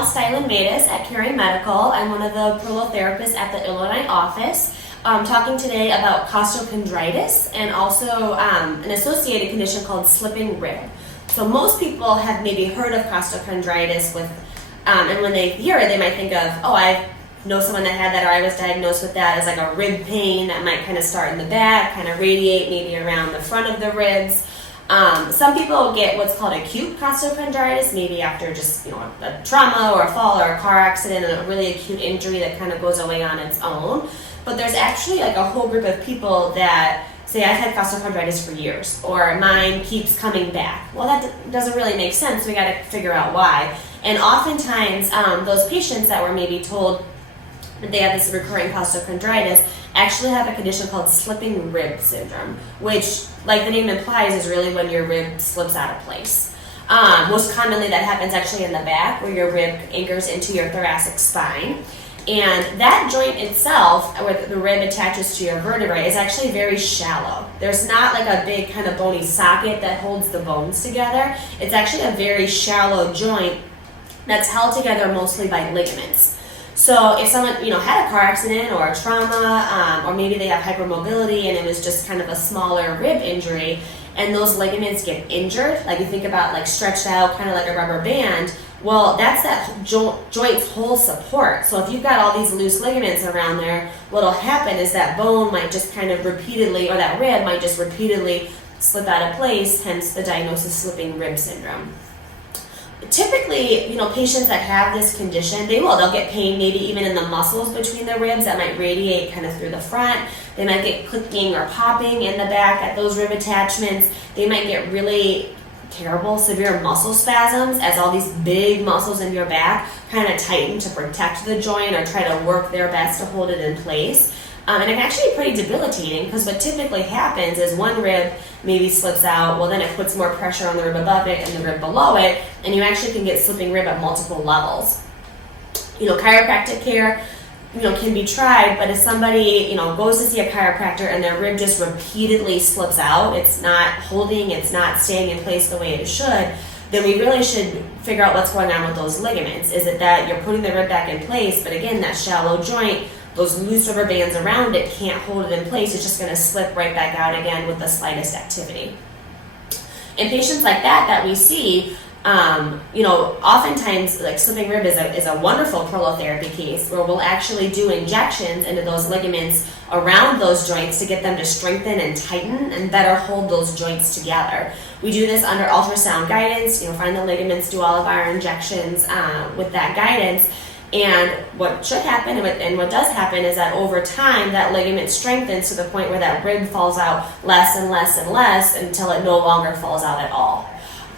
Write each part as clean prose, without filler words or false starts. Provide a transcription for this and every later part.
Danielle Steilen-Matias at Caring Medical. I'm one of the Prolotherapists at the Illinois office. Talking today about costochondritis and also an associated condition called slipping rib. So most people have maybe heard of costochondritis and when they hear it, they might think of, oh, I know someone that had that, or I was diagnosed with that as like a rib pain that might kind of start in the back, kind of radiate maybe around the front of the ribs. Some people get what's called acute costochondritis, maybe after just a trauma or a fall or a car accident and a really acute injury that kind of goes away on its own. But there's actually like a whole group of people that say, I've had costochondritis for years, or mine keeps coming back. Well, that doesn't really make sense. We got to figure out why. And oftentimes, those patients that were maybe told that they have this recurring costochondritis actually have a condition called slipping rib syndrome, which, like the name implies, is really when your rib slips out of place. Most commonly, that happens actually in the back, where your rib anchors into your thoracic spine. And that joint itself, where the rib attaches to your vertebrae, is actually very shallow. There's not like a big kind of bony socket that holds the bones together. It's actually a very shallow joint that's held together mostly by ligaments. So if someone had a car accident or a trauma, or maybe they have hypermobility and it was just kind of a smaller rib injury, and those ligaments get injured, like you think about like stretched out, kind of like a rubber band, well, that's that joint's whole support. So if you've got all these loose ligaments around there, what'll happen is that bone might just kind of repeatedly, or that rib might just repeatedly slip out of place, hence the diagnosis slipping rib syndrome. Typically, patients that have this condition, they'll get pain maybe even in the muscles between the ribs that might radiate kind of through the front. They might get clicking or popping in the back at those rib attachments. They might get really terrible, severe muscle spasms as all these big muscles in your back kind of tighten to protect the joint or try to work their best to hold it in place. And it can actually be pretty debilitating, because what typically happens is one rib maybe slips out, well then it puts more pressure on the rib above it and the rib below it, and you actually can get slipping rib at multiple levels. Chiropractic care can be tried, but if somebody goes to see a chiropractor and their rib just repeatedly slips out, it's not holding, it's not staying in place the way it should, then we really should figure out what's going on with those ligaments. Is it that you're putting the rib back in place, but again, that shallow joint, those loose rubber bands around it can't hold it in place, it's just going to slip right back out again with the slightest activity. In patients like that we see, oftentimes like slipping rib is a wonderful prolotherapy case where we'll actually do injections into those ligaments around those joints to get them to strengthen and tighten and better hold those joints together. We do this under ultrasound guidance, find the ligaments, do all of our injections with that guidance. And what should happen and what does happen is that over time that ligament strengthens to the point where that rib falls out less and less and less until it no longer falls out at all.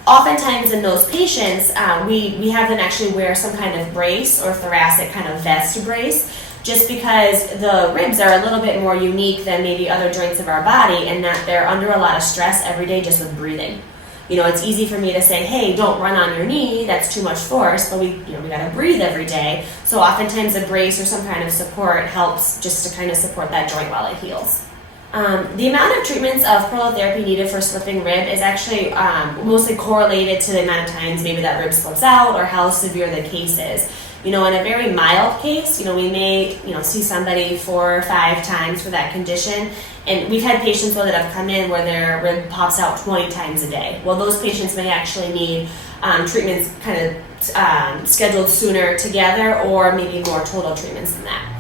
Oftentimes in those patients, we have them actually wear some kind of brace or thoracic kind of vest brace, just because the ribs are a little bit more unique than maybe other joints of our body, in that they're under a lot of stress every day just with breathing. It's easy for me to say, hey, don't run on your knee, that's too much force, but we gotta breathe every day. So oftentimes a brace or some kind of support helps just to kind of support that joint while it heals. The amount of treatments of prolotherapy needed for slipping rib is actually mostly correlated to the amount of times maybe that rib slips out or how severe the case is. In a very mild case, we may see somebody 4 or 5 times for that condition. And we've had patients that have come in where their rib pops out 20 times a day. Well, those patients may actually need treatments kind of scheduled sooner together, or maybe more total treatments than that.